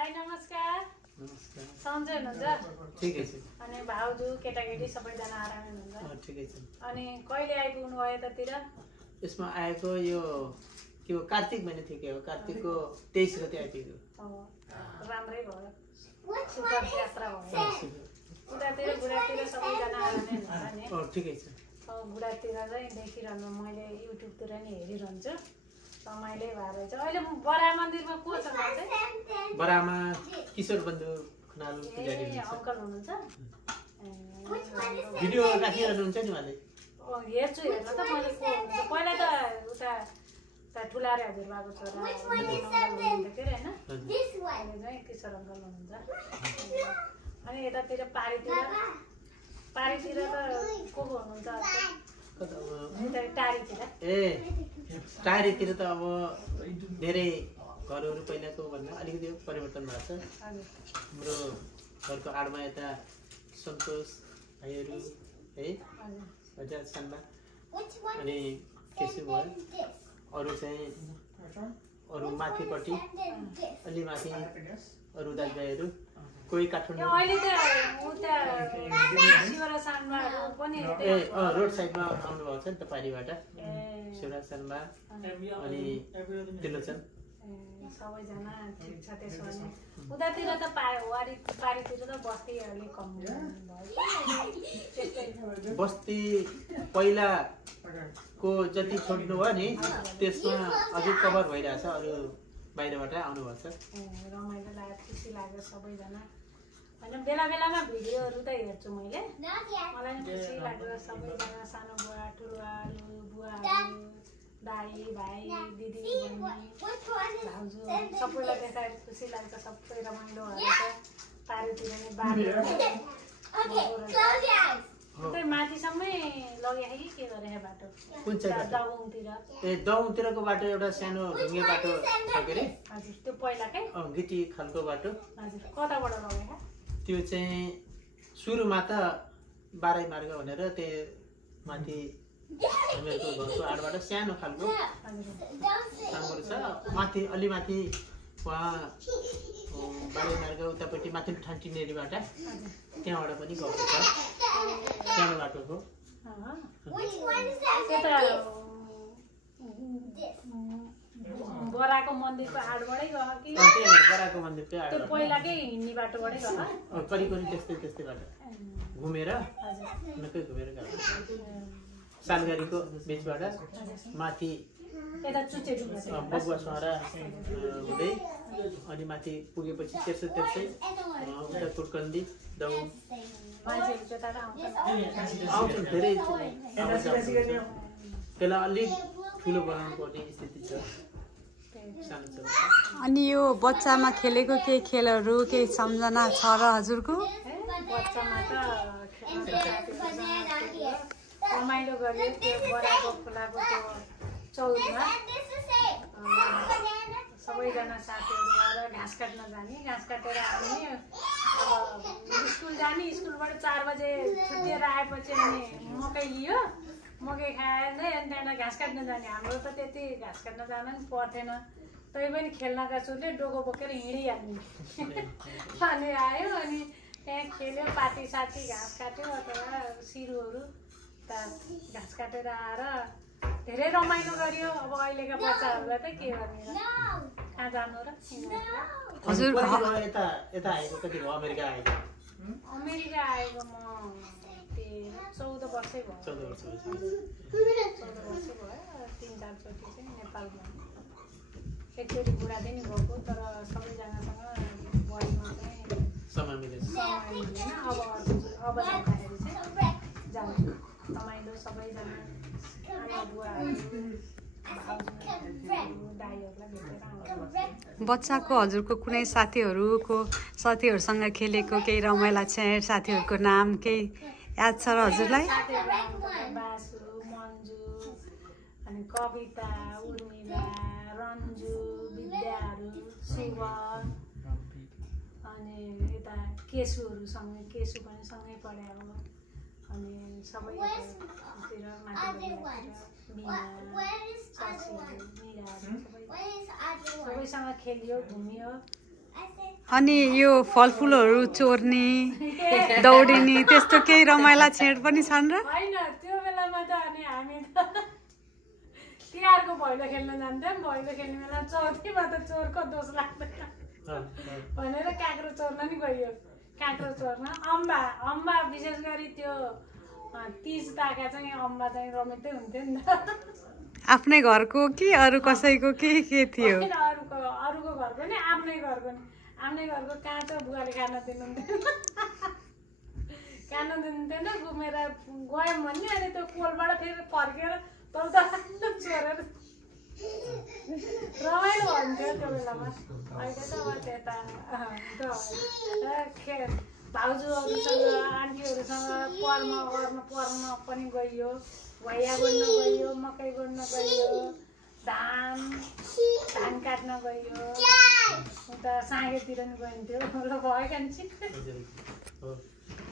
दाइ नमस्कार। नमस्कार। सन्चै हुनुहुन्छ? ठिकै छु। अनि भाउजू केटाकेटी सबैजना आरामै हुनुहुन्छ? ठिकै छु। अनि कहिले आइपुग्नु भयो यतातिर? यसमा आएको यो के हो कार्तिक महिना थियो के हो कार्तिकको 23 गते आइपुग्यो। राम्रै भयो। सुखद यात्रा भयो। उतातिर बुढातिर सबैजना आरामै हुनुहुन्छ नि? ठिकै छ। बुढातिर चाहिँ देखिरहनु मैले युट्युबतिर नि हेरिरहन्छु। रमाइलो भएर चाहिँ अहिले बरा मन्दिरमा को छ चाहिँ? बरामा किशोर बन्धु खनाल पुजारी हुनुहुन्छ। अङ्कल हुनुहुन्छ? भिडियो राखिरहनुहुन्छ नि उहाँले? हेर्छु हेर्न त मैले को हुनुहुन्छ पहिला त उता ठुलारे हजुरबाको छोरा हुनुहुन्थ्यो के अरे होइन? अहिले चाहिँ किशोर अङ्कल हुनुहुन्छ। अनि यतातिर पारीतिर त को हुनुहुन्छ? टारीतिर? टारीतिर त अब धेरै घरहरू पहिलाको भन्दा अलिकति परिवर्तन भएको छ। हाम्रो घरको आडमा यता सन्तोष भाइहरू है हजुर सानमा अनि केसु भयो। अरू चाहिँ अरू माथिपट्टि अलि माथि अरू दाजुभाइहरू कोही काठमाडौँ अहिले त उता शिवरा सानमाहरू पनि रोड साइडमा आउनुभएको छ नि त पारीबाट शिवराज शर्मा अनि त्रिलोचन सबैजना ठिक छ। त्यसो भने उतातिर त पारीतिर त बस्ती अलिक कम भयो। बस्ती पहिलाको जति छोड्नु भयो नि त्यसमा अझै कभर भइरहेछ। अरू बाहिरबाट आउनुभएको छ। रमाइलो लाग्यो खुसी लाग्यो सबैजना होइन। बेला बेलामा भिडियोहरू त हेर्छु मैले मलाई पनि खुसी लाग्यो। सबैजना सानो बुवा ठुलोहरू बुवाहरू दाई भाइ दिदी बहिनी भाउजू सबैलाई देखाएर खुसी लाग्छ। सबै रमाइलो भएर पारीतिर नै बारीहरू त्यही माथिसम्मै लग्यो कि के गरे बाटो? कुन चाहिँ दगुङतिर? दगुङतिरको बाटो एउटा सानो ढुङ्गे बाटो छ के अरे? हजुर त्यो पहिलाकै गिटी खालको बाटो। हजुर कताबाट लग्यो? त्यो चाहिँ सुरुमा त बाराई मार्ग भनेर त्यो माथि हामीहरूको घरको आडबाट सानो खालको सानो छ। माथि अलि माथि उहाँ बाराई मार्ग उतापट्टि माथि ठान्टिनेरीबाट त्यहाँबाट पनि गएको छ सानो बाटोको। बराको मन्दिरको आडबाटै गयो कि? बराको मन्दिरकै आड पहिलाकै हिँड्ने बाटोबाटै गयो? करिब त्यस्तै बाटो घुमेर नक्कै घुमेर गएको। सालगारीको बिचबाट माथि बगुवा सहरा हुँदै अनि माथि पुगेपछि तेर्सै उता कुटकन्दी दौड आउँछन् धेरै। त्यसलाई अलिक ठुलो बनाउनु पर्ने स्थिति छ। अनि यो बच्चामा खेलेको केही खेलहरू केही सम्झना छ र हजुरको? बच्चामा त रमाइलो गऱ्यो त्यो बराको खोलाको त्यो चौरमा सबैजना साथीहरू गएर घाँस काट्न जाने। घाँस काटेर आउने। अब स्कुल जाने। स्कुलबाट 4 बजे छुट्टिएर आएपछि अनि मकै लियो। मकै खाएर अनि त्यहाँबाट घाँस काट्न जाने। हाम्रो त त्यति घाँस काट्न जान पनि पर्थेन। तै पनि खेल्नका सुरले डोको बोकेर हिँडिहाल्ने। अनि आयो अनि त्यहाँ खेल्यो पाती साथी घाँस काट्यो अथवा सिरुहरू घाँस काटेर आएर धेरै रमाइलो गर्यो। अब अहिलेका बच्चाहरूलाई त के गर्ने र कहाँ जानु र? हजुर यता आएको कति भयो? अमेरिका आएको? अमेरिका आएको म 14 वर्षै भयो। 14 वर्ष भयो। 14 वर्षै भयो। 3-4 चोटि चाहिँ नेपालमा एकचोटि बुढादेखि गएको तर सबैजनासँग बढीमा चाहिँ समय मिलेन। अब जाँदाखेरि चाहिँ जान्छु। रमाइलो सबैजना आमा बुवाहरू दाइहरूलाई भेटेर आउँछ। बच्चाको हजुरको कुनै साथीहरूसँग खेलेको केही रमाइला क्षण साथीहरूको नाम केही याद छ र हजुरलाई? बासु मन्जु अनि कविता उर्मिला रन्जु विद्याहरू शुभ अनि यता केसुहरूसँग केसु पनि सँगै पढे हो। अनि सबैतिर सबैसँग खेलियो घुमियो। अनि यो फलफुलहरू चोर्ने दौडिने त्यस्तो केही रमाइला छेड पनि छन् र होइन त्यो बेलामा त अनि हामी त तिहारको भैलो खेल्न जान्थ्यौँ भैलो खेल्ने बेला चौथीमा त चोरको दोष लाग्दैन भनेर काँक्रो चोर्न नि गइयो काँक्रो चोर्न अम्बा विशेष गरी त्यो 30 ताका चाहिँ अम्बा चाहिँ रमितै हुन्थ्यो नि त आफ्नै घरको कि अरू कसैको के थियो अरूको घरको नि आफ्नै घरको काँचो बुवाले खान दिनुहुन्थेन घुमेर गयौँ भन्ने अनि त्यो कोलबाट फेरि फर्केर तल चोरेर रमाइलो हुन्थ्यो त्यो बेलामा अहिले त अब त्यता भाउजूहरूसँग आन्टीहरूसँग पर्न पनि गइयो भैया गोड्न गइयो मकै गोड्न गइयो धान काट्न गइयो उता साँगेतिर नि गइन्थ्यो ल भयो कान्छी